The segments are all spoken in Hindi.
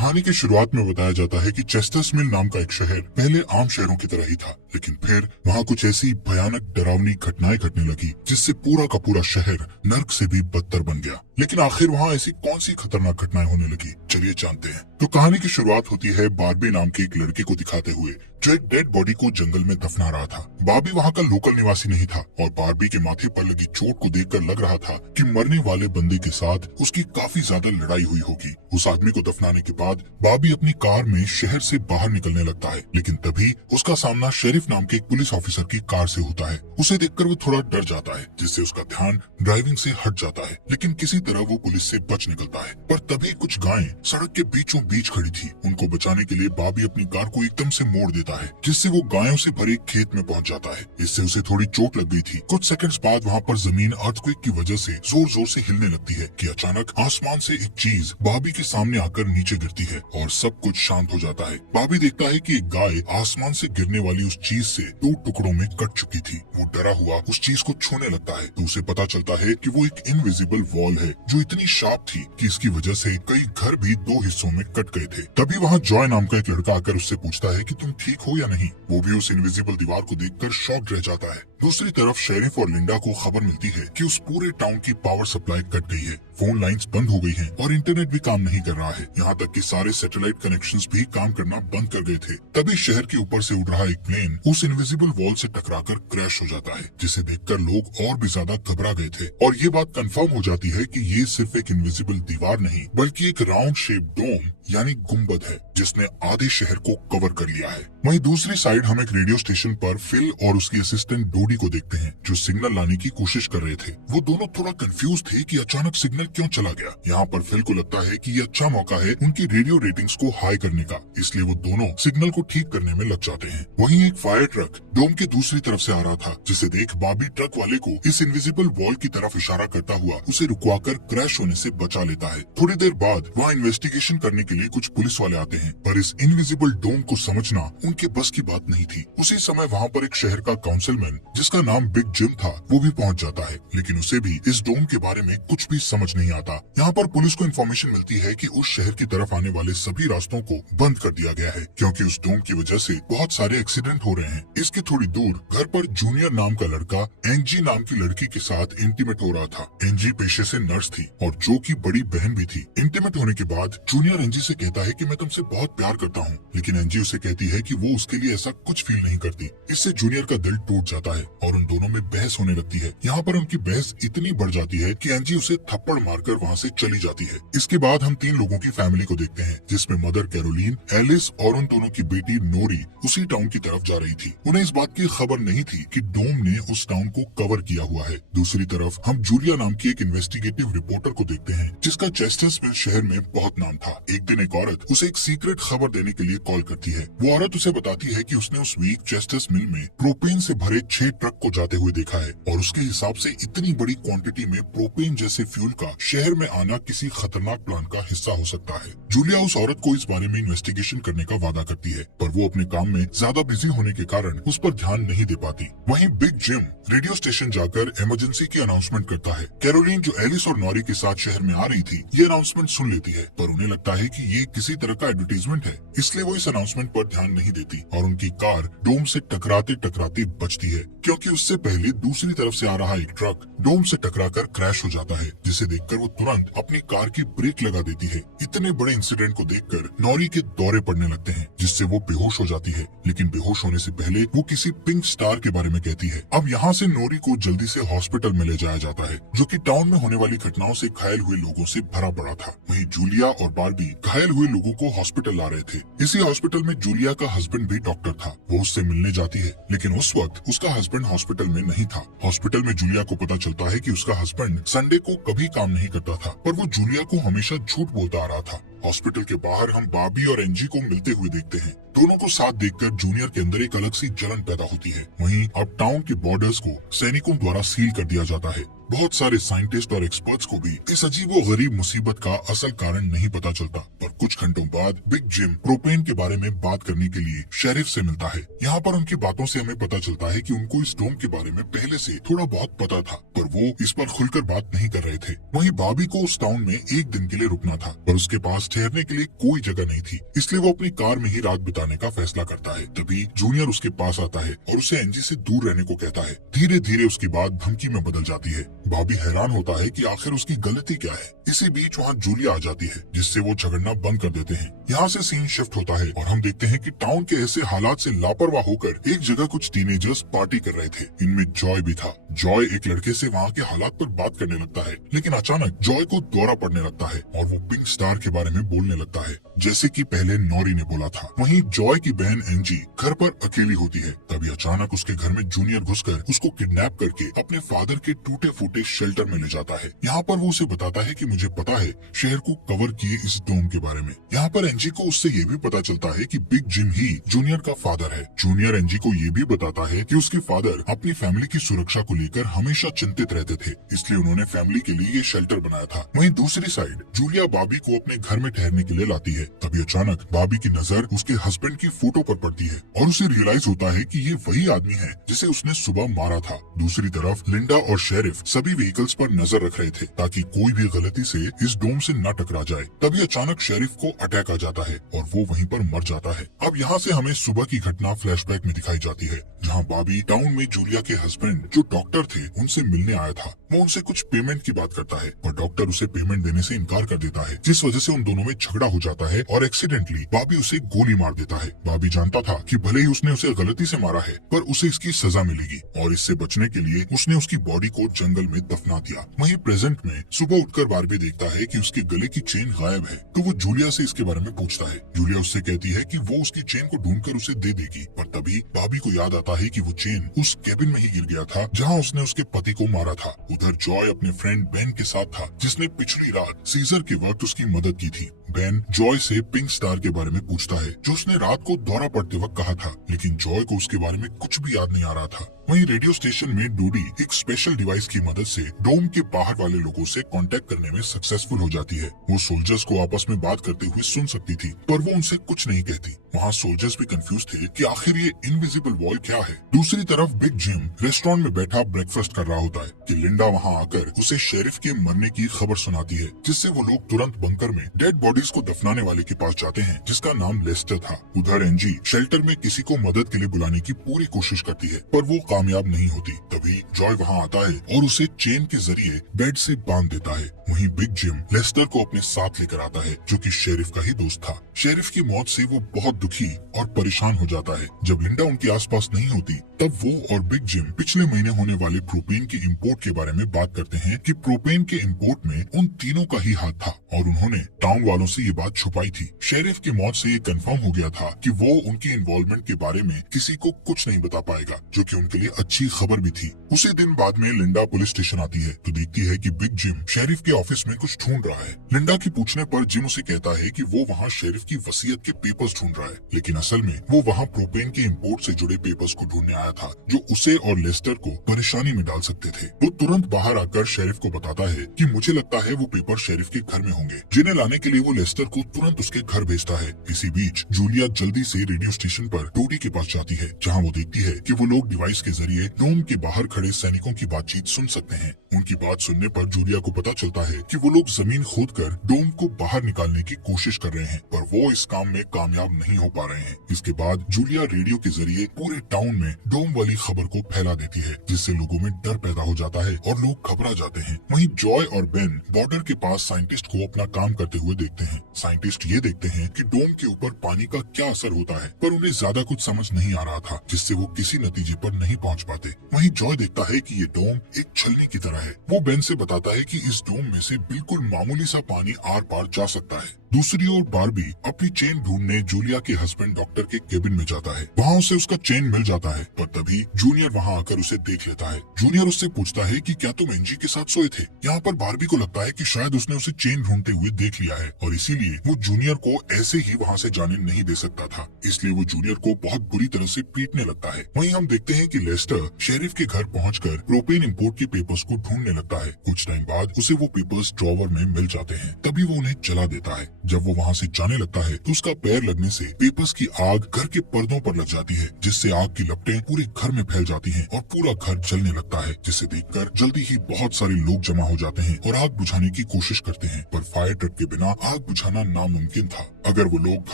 कहानी की शुरुआत में बताया जाता है कि चेस्टर्स मिल नाम का एक शहर पहले आम शहरों की तरह ही था, लेकिन फिर वहाँ कुछ ऐसी भयानक डरावनी घटनाएं घटने लगी जिससे पूरा का पूरा शहर नर्क से भी बदतर बन गया। लेकिन आखिर वहाँ ऐसी कौन सी खतरनाक घटनाएं होने लगी, चलिए जानते हैं। तो कहानी की शुरुआत होती है बार्बी नाम के एक लड़के को दिखाते हुए जो एक डेड बॉडी को जंगल में दफना रहा था। बार्बी वहाँ का लोकल निवासी नहीं था और बार्बी के माथे पर लगी चोट को देखकर लग रहा था कि मरने वाले बंदे के साथ उसकी काफी ज्यादा लड़ाई हुई होगी। उस आदमी को दफनाने के बाद बार्बी अपनी कार में शहर से बाहर निकलने लगता है, लेकिन तभी उसका सामना शेरिफ नाम के एक पुलिस ऑफिसर की कार से होता है। उसे देखकर वो थोड़ा डर जाता है, जिससे उसका ध्यान ड्राइविंग से हट जाता है, लेकिन किसी तरह वो पुलिस से बच निकलता है। पर तभी कुछ गायें सड़क के बीचों बीच खड़ी थी। उनको बचाने के लिए बार्बी अपनी कार को एकदम से मोड़ देता है, जिससे वो गायों से भरे खेत में पहुंच जाता है। इससे उसे थोड़ी चोट लग गई थी। कुछ सेकंड्स बाद वहाँ पर जमीन अर्थक्वेक की वजह से जोर जोर से हिलने लगती है कि अचानक आसमान से एक चीज बार्बी के सामने आकर नीचे गिरती है और सब कुछ शांत हो जाता है। बार्बी देखता है कि एक गाय आसमान से गिरने वाली उस चीज से 2 टुकड़ों में कट चुकी थी। वो डरा हुआ उस चीज को छूने लगता है तो उसे पता चलता है कि वो एक इनविजिबल वॉल है जो इतनी शार्प थी कि इसकी वजह से कई घर भी 2 हिस्सों में कट गए थे। तभी वहाँ जॉय नाम का एक लड़का आकर उससे पूछता है कि तुम ठीक हो या नहीं। वो भी उस इनविजिबल दीवार को देखकर शॉक्ड रह जाता है। दूसरी तरफ शेरिफ और लिंडा को खबर मिलती है कि उस पूरे टाउन की पावर सप्लाई कट गई है, फोन लाइंस बंद हो गई हैं और इंटरनेट भी काम नहीं कर रहा है। यहाँ तक कि सारे सैटेलाइट कनेक्शंस भी काम करना बंद कर गए थे। तभी शहर के ऊपर से उड़ रहा एक प्लेन उस इनविजिबल वॉल से टकराकर क्रैश हो जाता है, जिसे देखकर लोग और भी ज्यादा घबरा गए थे। और ये बात कंफर्म हो जाती है कि ये सिर्फ एक इनविजिबल दीवार नहीं बल्कि एक राउंड शेप डोम यानी गुम्बद है, जिसने आधे शहर को कवर कर लिया है। वहीं दूसरी साइड हम एक रेडियो स्टेशन पर फिल और उसकी असिस्टेंट डोडी को देखते हैं जो सिग्नल लाने की कोशिश कर रहे थे। वो दोनों थोड़ा कंफ्यूज थे कि अचानक सिग्नल क्यों चला गया। यहाँ पर फिल को लगता है कि ये अच्छा मौका है उनकी रेडियो रेटिंग्स को हाई करने का, इसलिए वो दोनों सिग्नल को ठीक करने में लग जाते हैं। वहीं एक फायर ट्रक डोम के दूसरी तरफ से आ रहा था, जिसे देख बार्बी ट्रक वाले को इस इनविजिबल वॉल की तरफ इशारा करता हुआ उसे रुकवाकर क्रैश होने से बचा लेता है। थोड़ी देर बाद वहाँ इन्वेस्टिगेशन करने के लिए कुछ पुलिस वाले आते हैं, पर इस इनविजिबल डोम को समझना उनके बस की बात नहीं थी। उसी समय वहाँ पर एक शहर का काउंसिलमैन जिसका नाम बिग जिम था वो भी पहुँच जाता है, लेकिन उसे भी इस डोम के बारे में कुछ भी समझ नहीं आता। यहाँ पर पुलिस को इन्फॉर्मेशन मिलती है कि उस शहर की तरफ आने वाले सभी रास्तों को बंद कर दिया गया है, क्योंकि उस डोम की वजह से बहुत सारे एक्सीडेंट हो रहे हैं। इसके थोड़ी दूर घर पर जूनियर नाम का लड़का एंजी नाम की लड़की के साथ इंटीमेट हो रहा था। एंजी पेशे से नर्स थी और जो की बड़ी बहन भी थी। इंटीमेट होने के बाद जूनियर एंजी से कहता है कि मैं तुमसे बहुत प्यार करता हूँ, लेकिन एंजी उसे कहती है कि वो उसके लिए ऐसा कुछ फील नहीं करती। इससे जूनियर का दिल टूट जाता है और उन दोनों में बहस होने लगती है। यहाँ पर उनकी बहस इतनी बढ़ जाती है कि एंजी उसे थप्पड़ मारकर वहाँ से चली जाती है। इसके बाद हम 3 लोगों की फैमिली को देखते हैं, जिसमें मदर कैरोलीन, एलिस और उन दोनों की बेटी नोरी उसी टाउन की तरफ जा रही थी। उन्हें इस बात की खबर नहीं थी कि डोम ने उस टाउन को कवर किया हुआ है। दूसरी तरफ हम जूलिया नाम की एक इन्वेस्टिगेटिव रिपोर्टर को देखते हैं, जिसका चेस्टर्स मिल शहर में बहुत नाम था। एक दिन एक औरत उसे एक सीक्रेट खबर देने के लिए कॉल करती है। वो औरत उसे बताती है कि उसने उस वीक चेस्टर्स मिल में प्रोपेन से भरे 6 ट्रक को जाते हुए देखा है और उसके हिसाब से इतनी बड़ी क्वांटिटी में प्रोपेन जैसे फ्यूल का शहर में आना किसी खतरनाक प्लान का हिस्सा हो सकता है। जूलिया उस औरत को इस बारे में इन्वेस्टिगेशन करने का वादा करती है, पर वो अपने काम में ज्यादा बिजी होने के कारण उस पर ध्यान नहीं दे पाती। वहीं बिग जिम रेडियो स्टेशन जाकर इमरजेंसी की अनाउंसमेंट करता है। कैरोलीन जो एलिस और नॉरी के साथ शहर में आ रही थी, ये अनाउंसमेंट सुन लेती है, पर उन्हें लगता है कि ये किसी तरह का एडवर्टाइजमेंट है, इसलिए वो इस अनाउंसमेंट पर ध्यान नहीं देती और उनकी कार डोम से टकराते टकराते बचती है, क्योंकि उससे पहले दूसरी तरफ से आ रहा एक ट्रक डोम से टकराकर क्रैश हो जाता है, जिसे देखकर वो तुरंत अपनी कार की ब्रेक लगा देती है। इतने बड़े इंसिडेंट को देखकर नॉरी के दौरे पड़ने लगते हैं, जिससे वो बेहोश हो जाती है, लेकिन बेहोश होने से पहले वो किसी पिंक स्टार के बारे में कहती है। अब यहाँ से नोरी को जल्दी से हॉस्पिटल में ले जाया जाता है, जो कि टाउन में होने वाली घटनाओं से घायल हुए लोगों से भरा पड़ा था। वहीं जूलिया और बार्बी घायल हुए लोगों को हॉस्पिटल ला रहे थे। इसी हॉस्पिटल में जूलिया का हस्बैंड भी डॉक्टर था। वो उससे मिलने जाती है, लेकिन उस वक्त उसका हस्बैंड हॉस्पिटल में नहीं था। हॉस्पिटल में जूलिया को पता चलता है कि उसका हस्बैंड संडे को कभी काम नहीं करता था, पर वो जूलिया को हमेशा झूठ बोलता आ रहा था। हॉस्पिटल के बाहर हम बार्बी और एंजी को मिलते हुए देखते हैं। दोनों को साथ देखकर जूनियर के अंदर एक अलग सी जलन पैदा होती है। वहीं अब टाउन के बॉर्डर्स को सैनिकों द्वारा सील कर दिया जाता है। बहुत सारे साइंटिस्ट और एक्सपर्ट्स को भी इस अजीबो गरीब मुसीबत का असल कारण नहीं पता चलता। पर कुछ घंटों बाद बिग जिम प्रोपेन के बारे में बात करने के लिए शेरिफ से मिलता है। यहाँ पर उनकी बातों से हमें पता चलता है कि उनको इस डोम के बारे में पहले से थोड़ा बहुत पता था, पर वो इस पर खुलकर बात नहीं कर रहे थे। वहीं बॉबी को उस टाउन में एक दिन के लिए रुकना था, पर उसके पास ठहरने के लिए कोई जगह नहीं थी, इसलिए वो अपनी कार में ही रात बिताने का फैसला करता है। तभी जूनियर उसके पास आता है और उसे एंजी से दूर रहने को कहता है। धीरे धीरे उसकी बात धमकी में बदल जाती है। बॉबी हैरान होता है कि आखिर उसकी गलती क्या है। इसी बीच वहाँ जूलिया आ जाती है, जिससे वो झगड़ना बंद कर देते हैं। यहाँ से सीन शिफ्ट होता है और हम देखते हैं कि टाउन के ऐसे हालात से लापरवाह होकर एक जगह कुछ टीनेजर्स पार्टी कर रहे थे। इनमें जॉय भी था। जॉय एक लड़के से वहाँ के हालात पर बात करने लगता है, लेकिन अचानक जॉय को दौरा पड़ने लगता है और वो पिंक स्टार के बारे में बोलने लगता है, जैसे कि पहले नॉरी ने बोला था। वहीं जॉय की बहन एंजी घर पर अकेली होती है। तभी अचानक उसके घर में जूनियर घुसकर उसको किडनैप करके अपने फादर के टूटे फूटे शेल्टर में ले जाता है। यहाँ पर वो उसे बताता है कि मुझे पता है शहर को कवर किए इस डोम के बारे में। यहाँ पर एंजी को उससे ये भी पता चलता है कि बिग जिम ही जूनियर का फादर है। जूनियर एंजी को ये भी बताता है कि उसके फादर अपनी फैमिली की सुरक्षा को लेकर हमेशा चिंतित रहते थे, इसलिए उन्होंने फैमिली के लिए ये शेल्टर बनाया था। वहीं दूसरी साइड जूलिया बॉबी को अपने घर में ठहरने के लिए लाती है। तभी अचानक बॉबी की नजर उसके हस्बैंड की फोटो पर पड़ती है और उसे रियलाइज होता है कि ये वही आदमी है जिसे उसने सुबह मारा था। दूसरी तरफ लिंडा और शेरिफ सभी व्हीकल्स पर नजर रख रहे थे ताकि कोई भी गलती से इस डोम से न टकरा जाए। तभी अचानक शेरिफ को अटैक आ जाता है और वो वहीं पर मर जाता है। अब यहाँ से हमें सुबह की घटना फ्लैशबैक में दिखाई जाती है, जहाँ बॉबी टाउन में जूलिया के हस्बैंड जो डॉक्टर थे उनसे मिलने आया था। वो उनसे कुछ पेमेंट की बात करता है, पर डॉक्टर उसे पेमेंट देने से इनकार कर देता है, जिस वजह से उन दोनों में झगड़ा हो जाता है और एक्सीडेंटली बॉबी उसे गोली मार देता है। बॉबी जानता था कि भले ही उसने उसे गलती से मारा है, पर उसे इसकी सजा मिलेगी और इससे बचने के लिए उसने उसकी बॉडी को जंगल में दफना दिया। वहीं प्रेजेंट में सुबह उठकर बारबी देखता है कि उसके गले की चेन गायब है, तो वो जूलिया से इसके बारे में पूछता है। जूलिया उससे कहती है कि वो उसकी चेन को ढूंढकर उसे दे देगी, पर तभी बॉबी को याद आता है कि वो चेन उस केबिन में ही गिर गया था जहाँ उसने उसके पति को मारा था। उधर जॉय अपने फ्रेंड बेन के साथ था, जिसने पिछली रात सीजर के वक्त उसकी मदद की थी। बेन जॉय से पिंक स्टार के बारे में पूछता है, जो उसने रात को दौरा पड़ते वक्त कहा था, लेकिन जॉय को उसके बारे में कुछ भी याद नहीं आ रहा था। वहीं रेडियो स्टेशन में डोडी एक स्पेशल डिवाइस की मदद से डोम के बाहर वाले लोगों से कांटेक्ट करने में सक्सेसफुल हो जाती है। वो सोल्जर्स को आपस में बात करते हुए सुन सकती थी, पर वो उनसे कुछ नहीं कहती। वहाँ सोल्जर्स भी कंफ्यूज थे कि आखिर ये इनविजिबल वॉल क्या है। दूसरी तरफ बिग जिम रेस्टोरेंट में बैठा ब्रेकफास्ट कर रहा होता है कि लिंडा वहाँ आकर उसे शेरिफ के मरने की खबर सुनाती है, जिससे वो लोग तुरंत बंकर में डेड बॉडीज को दफनाने वाले के पास जाते हैं, जिसका नाम लेस्टर था। उधर एंजी शेल्टर में किसी को मदद के लिए बुलाने की पूरी कोशिश करती है, पर वो कामयाब नहीं होती। तभी जॉय वहाँ आता है और उसे चेन के जरिए बेड से बांध देता है। वहीं बिग जिम लेस्टर को अपने साथ लेकर आता है, जो कि शेरिफ का ही दोस्त था। शेरिफ की मौत से वो बहुत दुखी और परेशान हो जाता है। जब लिंडा उनके आसपास नहीं होती, तब वो और बिग जिम पिछले महीने होने वाले प्रोपेन के इंपोर्ट के बारे में बात करते हैं कि प्रोपेन के इंपोर्ट में उन तीनों का ही हाथ था और उन्होंने टाउन वालों से ये बात छुपाई थी। शेरिफ की मौत से ये कंफर्म हो गया था कि वो उनकी इन्वॉल्वमेंट के बारे में किसी को कुछ नहीं बता पाएगा, जो कि उनके लिए अच्छी खबर भी थी। उसी दिन बाद में लिंडा पुलिस स्टेशन आती है तो देखती है कि बिग जिम शेरिफ के ऑफिस में कुछ ढूंढ रहा है। लिंडा की पूछने पर जिम उसे कहता है कि वो वहाँ शेरिफ की वसीयत के पेपर्स ढूंढ रहा है, लेकिन असल में वो वहाँ प्रोपेन के इंपोर्ट से जुड़े पेपर्स को ढूंढने आया था, जो उसे और लेस्टर को परेशानी में डाल सकते थे। वो तुरंत बाहर आकर शेरिफ को बताता है कि मुझे लगता है वो पेपर शेरिफ के घर में होंगे, जिन्हें लाने के लिए वो लेस्टर को तुरंत उसके घर भेजता है। इसी बीच जूलिया जल्दी से रेडियो स्टेशन पर डोडी के पास जाती है, जहाँ वो देखती है कि वो लोग डिवाइस के जरिए डोम के बाहर खड़े सैनिकों की बातचीत सुन सकते हैं। उनकी बात सुनने पर जूलिया को पता चलता है कि वो लोग जमीन खोदकर डोम को बाहर निकालने की कोशिश कर रहे हैं, पर वो इस काम में कामयाब नहीं हो पा रहे हैं। इसके बाद जूलिया रेडियो के जरिए पूरे टाउन में डोम वाली खबर को फैला देती है, जिससे लोगों में डर पैदा हो जाता है और लोग घबरा जाते हैं। वहीं जॉय और बेन बॉर्डर के पास साइंटिस्ट को अपना काम करते हुए देखते हैं। साइंटिस्ट ये देखते हैं कि डोम के ऊपर पानी का क्या असर होता है, पर उन्हें ज्यादा कुछ समझ नहीं आ रहा था, जिससे वो किसी नतीजे पर नहीं पहुंच पाते। वहीं जॉय देखता है कि ये डोम एक छलनी की तरह है। वो बेन से बताता है कि इस डोम में से बिल्कुल मामूली सा पानी आर पार जा सकता है। दूसरी ओर बार्बी अपनी चेन ढूंढने जूलिया के हस्बैंड डॉक्टर के केबिन में जाता है। वहाँ उसे उसका चेन मिल जाता है, पर तभी जूनियर वहाँ आकर उसे देख लेता है। जूनियर उससे पूछता है कि क्या तुम एंजी के साथ सोए थे। यहाँ पर बार्बी को लगता है कि शायद उसने उसे चेन ढूंढते हुए देख लिया है और इसीलिए वो जूनियर को ऐसे ही वहाँ से जाने नहीं दे सकता था, इसलिए वो जूनियर को बहुत बुरी तरह से पीटने लगता है। वहीं हम देखते हैं कि लेस्टर शेरिफ के घर पहुंचकर प्रोपेन इंपोर्ट के पेपर्स को ढूंढने लगता है। कुछ टाइम बाद उसे वो पेपर्स ड्रॉवर में मिल जाते हैं, तभी वो उन्हें जला देता है। जब वो वहाँ से जाने लगता है तो उसका पैर लगने से पेपर्स की आग घर के पर्दों पर लग जाती है, जिससे आग की लपटें पूरे घर में फैल जाती हैं और पूरा घर जलने लगता है, जिसे देखकर जल्दी ही बहुत सारे लोग जमा हो जाते हैं और आग बुझाने की कोशिश करते हैं, पर फायर ट्रक के बिना आग बुझाना नामुमकिन था। अगर वो लोग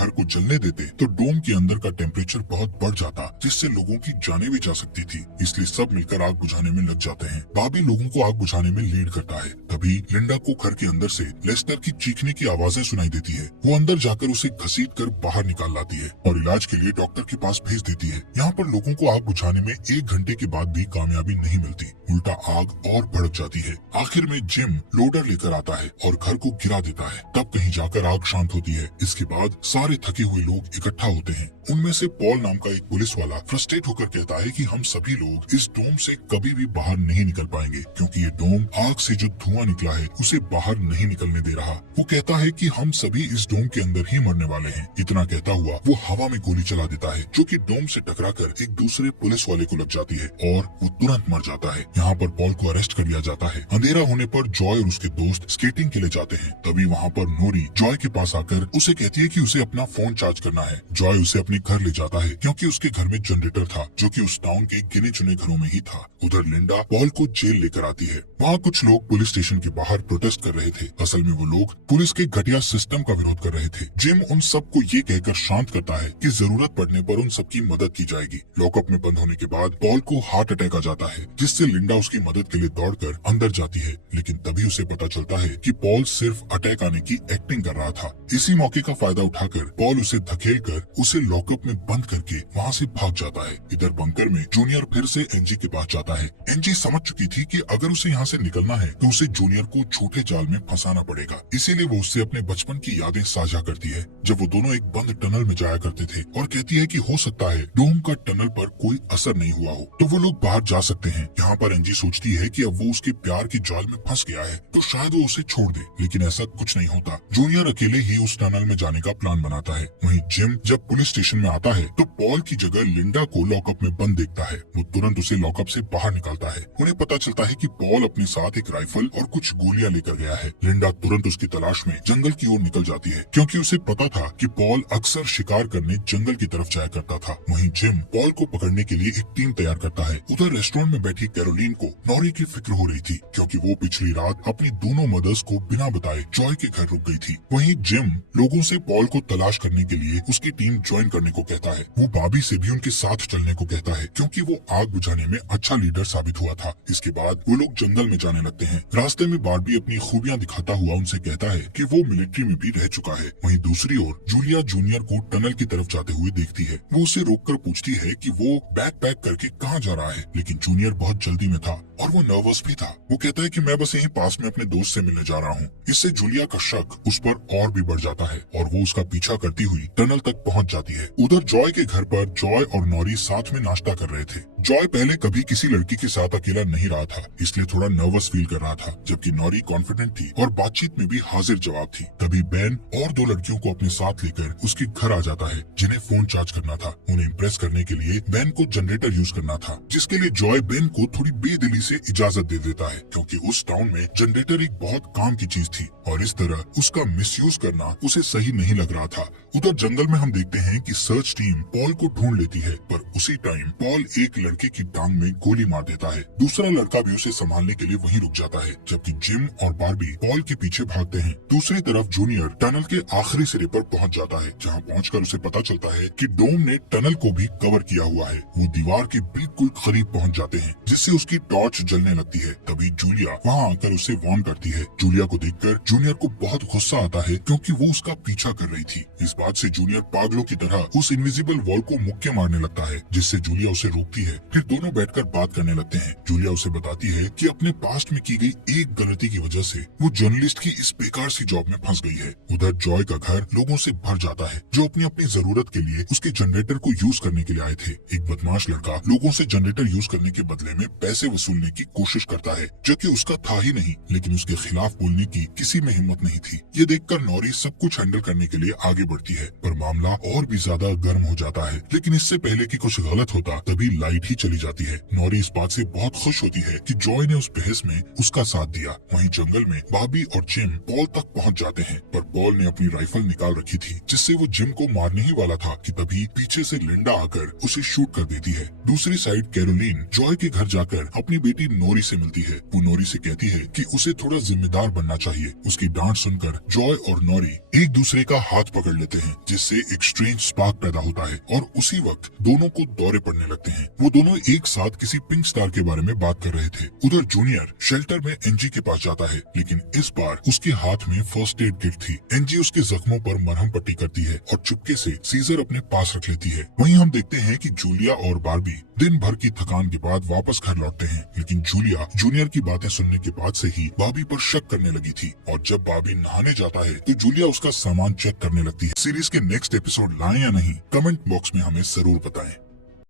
घर को जलने देते तो डोम के अंदर का टेम्परेचर बहुत बढ़ जाता, जिससे लोगों की जाने भी जा सकती थी, इसलिए सब मिलकर आग बुझाने में लग जाते हैं। बाबी लोगों को आग बुझाने में लीड करता है। तभी लिंडा को घर के अंदर से लेस्टर की चीखने की आवाजें सुनाई देती है। वो अंदर जाकर उसे घसीटकर बाहर निकाल लाती है और इलाज के लिए डॉक्टर के पास भेज देती है। यहाँ पर लोगों को आग बुझाने में 1 घंटे के बाद भी कामयाबी नहीं मिलती, उल्टा आग और भड़क जाती है। आखिर में जिम लोडर लेकर आता है और घर को गिरा देता है। तब कहीं जाकर आग शांत होती है। इसके बाद सारे थके हुए लोग इकट्ठा होते हैं। उनमें से पॉल नाम का एक पुलिस वाला फ्रस्ट्रेट होकर कहता है कि हम सभी लोग इस डोम से कभी भी बाहर नहीं निकल पाएंगे, क्योंकि ये डोम आग से जो धुआं निकला है उसे बाहर नहीं निकलने दे रहा। वो कहता है कि हम सभी इस डोम के अंदर ही मरने वाले हैं। इतना कहता हुआ वो हवा में गोली चला देता है, जो कि डोम से टकराकर एक दूसरे पुलिस वाले को लग जाती है और वो तुरंत मर जाता है। यहाँ पर पॉल को अरेस्ट कर लिया जाता है। अंधेरा होने पर जॉय और उसके दोस्त स्केटिंग के लिए जाते हैं। तभी वहाँ पर नोरी जॉय के पास आकर उसे कहती है कि उसे अपना फोन चार्ज करना है। जॉय उसे अपने घर ले जाता है, क्योंकि उसके घर में जनरेटर था, जो कि उस टाउन के गिने चुने घरों में ही था। उधर लिंडा पॉल को जेल लेकर आती है। वहाँ कुछ लोग पुलिस स्टेशन के बाहर प्रोटेस्ट कर रहे थे। असल में वो लोग पुलिस के घटिया सिस्टम का विरोध कर रहे थे। जिम उन सबको ये कहकर शांत करता है कि जरूरत पड़ने पर उन सबकी मदद की जाएगी। लॉकअप में बंद होने के बाद पॉल को हार्ट अटैक आ जाता है, जिससे लिंडा उसकी मदद के लिए दौड़कर अंदर जाती है, लेकिन तभी उसे पता चलता है कि पॉल सिर्फ अटैक आने की एक्टिंग कर रहा था। इसी मौके का फायदा उठाकर पॉल उसे धकेलकर उसे लॉकअप में बंद करके वहाँ से भाग जाता है। इधर बंकर में जूनियर फिर से एनजी के पास जाता है। एनजी समझ चुकी थी कि अगर उसे यहाँ से निकलना है तो उसे जूनियर को झूठे जाल में फंसाना पड़ेगा, इसीलिए वो उससे अपने बचपन की यादें साझा करती है, जब वो दोनों एक बंद टनल में जाया करते थे, और कहती है कि हो सकता है डोम का टनल पर कोई असर नहीं हुआ हो तो वो लोग बाहर जा सकते हैं। यहाँ पर एनजी सोचती है कि अब वो उसके प्यार के जाल में फंस गया है तो शायद वो उसे छोड़ दे, लेकिन ऐसा कुछ नहीं होता। जूनियर अकेले ही उस टनल में जाने का प्लान बनाता है। वहीं जिम जब पुलिस स्टेशन में आता है तो पॉल की जगह लिंडा को लॉकअप में बंद देखता है। वो तुरंत उसे लॉकअप से बाहर निकालता है। उन्हें पता चलता है कि पॉल अपने साथ एक राइफल और कुछ गोलियां लेकर गया है। लिंडा तुरंत उसकी तलाश में जंगल की ओर निकल जाती है, क्योंकि उसे पता था कि पॉल अक्सर शिकार करने जंगल की तरफ जाया करता था। वहीं जिम पॉल को पकड़ने के लिए एक टीम तैयार करता है। उधर रेस्टोरेंट में बैठी कैरोलीन को नॉरी की फिक्र हो रही थी, क्योंकि वो पिछली रात अपनी दोनों मदर्स को बिना बताए जॉय के घर रुक गई थी। वहीं जिम लोगों से पॉल को तलाश करने के लिए उसकी टीम ज्वाइन करने को कहता है। वो बाबी से भी उनके साथ चलने को कहता है, क्योंकि वो आग बुझाने में अच्छा लीडर साबित हुआ था। इसके बाद वो लोग जंगल में जाने लगते हैं। रास्ते में बार्बी अपनी खूबियां दिखाता हुआ उनसे कहता है कि वो मिलिट्री में भी रह चुका है। वहीं दूसरी ओर जूलिया जूनियर को टनल की तरफ जाते हुए देखती है। वो उसे रोककर पूछती है कि वो बैग पैक करके कहाँ जा रहा है, लेकिन जूनियर बहुत जल्दी में था और वो नर्वस भी था। वो कहता है कि मैं बस यहीं पास में अपने दोस्त से मिलने जा रहा हूँ। इससे जूलिया का शक उस पर और भी बढ़ जाता है और वो उसका पीछा करती हुई टनल तक पहुँच जाती है। उधर जॉय के घर पर जॉय और नॉरी साथ में नाश्ता कर रहे थे। जॉय पहले कभी किसी लड़की के साथ अकेला नहीं रहा था, इसलिए थोड़ा नर्वस फील कर रहा था, जबकि नॉरी कॉन्फिडेंट थी और बातचीत में भी हाजिर जवाब थी। तभी बेन और 2 लड़कियों को अपने साथ लेकर उसके घर आ जाता है, जिन्हें फोन चार्ज करना था। उन्हें इम्प्रेस करने के लिए बेन को जनरेटर यूज करना था, जिसके लिए जॉय बेन को थोड़ी बेदिली से इजाजत दे देता है, क्योंकि उस टाउन में जनरेटर एक बहुत काम की चीज थी और इस तरह उसका मिसयूज करना उसे सही नहीं लग रहा था। उधर जंगल में हम देखते हैं कि सर्च टीम पॉल को ढूंढ लेती है, पर उसी टाइम पॉल एक लड़के की टांग में गोली मार देता है। दूसरा लड़का भी उसे संभालने के लिए वहीं रुक जाता है, जबकि जिम और बार्बी पॉल के पीछे भागते हैं। दूसरी तरफ जूनियर टनल के आखिरी सिरे पर पहुंच जाता है, जहां पहुंचकर उसे पता चलता है कि डोम ने टनल को भी कवर किया हुआ है। वो दीवार के बिल्कुल करीब पहुंच जाते हैं, जिससे उसकी टॉर्च जलने लगती है। तभी जूलिया वहां आकर उसे वार्न करती है। जूलिया को देखकर जूनियर को बहुत गुस्सा आता है, क्योंकि वो उसका पीछा कर रही थी। इस बात से जूनियर पागलों की तरह उस इनविजिबल वॉल को मुक्के मारने लगता है, जिससे जूलिया उसे रोकती है। फिर दोनों बैठकर बात करने लगते हैं। जूलिया उसे बताती है कि अपने पास्ट में की गई एक गलती की वजह से वो जर्नलिस्ट की इस बेकार सी जॉब में फंस गई है है। उधर जॉय का घर लोगों से भर जाता है जो अपनी अपनी जरूरत के लिए उसके जनरेटर को यूज करने के लिए आए थे। एक बदमाश लड़का लोगों से जनरेटर यूज करने के बदले में पैसे वसूलने की कोशिश करता है जो कि उसका था ही नहीं, लेकिन उसके खिलाफ बोलने की किसी में हिम्मत नहीं थी। ये देखकर नॉरी सब कुछ हैंडल करने के लिए आगे बढ़ती है, पर मामला और भी ज्यादा गर्म हो जाता है। लेकिन इससे पहले कि कुछ गलत होता तभी लाइट ही चली जाती है। नॉरी इस बात से बहुत खुश होती है कि जॉय ने उस बहस में उसका साथ दिया। वहीं जंगल में बॉबी और जिम पॉल तक पहुंच जाते हैं, पर पॉल ने अपनी राइफल निकाल रखी थी जिससे वो जिम को मारने ही वाला था कि तभी पीछे से लिंडा आकर उसे शूट कर देती है। दूसरी साइड कैरोलीन जॉय के घर जाकर अपनी बेटी नोरी से मिलती है। वो नोरी से कहती है कि उसे थोड़ा जिम्मेदार बनना चाहिए। उसकी डांट सुनकर जॉय और नोरी एक दूसरे का हाथ पकड़ लेते हैं जिससे एक स्ट्रेंज स्पार्क पैदा होता है और उसी वक्त दोनों को दौरे पड़ने लगते हैं। वो दोनों एक साथ किसी पिंक स्टार के बारे में बात कर रहे थे। उधर जूनियर शेल्टर में एनजी के पास जाता है, लेकिन इस बार उसके हाथ में फर्स्ट एड किट थी। एनजी उसके जख्मों पर मरहम पट्टी करती है और चुपके से सीजर अपने पास रख लेती है। वहीं हम देखते हैं कि जूलिया और बार्बी दिन भर की थकान के बाद वापस घर लौटते हैं, लेकिन जूलिया जूनियर की बातें सुनने के बाद से ही बार्बी पर शक करने लगी थी और जब बार्बी नहाने जाता है तो जूलिया उसका सामान चेक करने लगती है। सीरीज के नेक्स्ट एपिसोड लाएं या नहीं, कमेंट बॉक्स में हमें जरूर बताएं।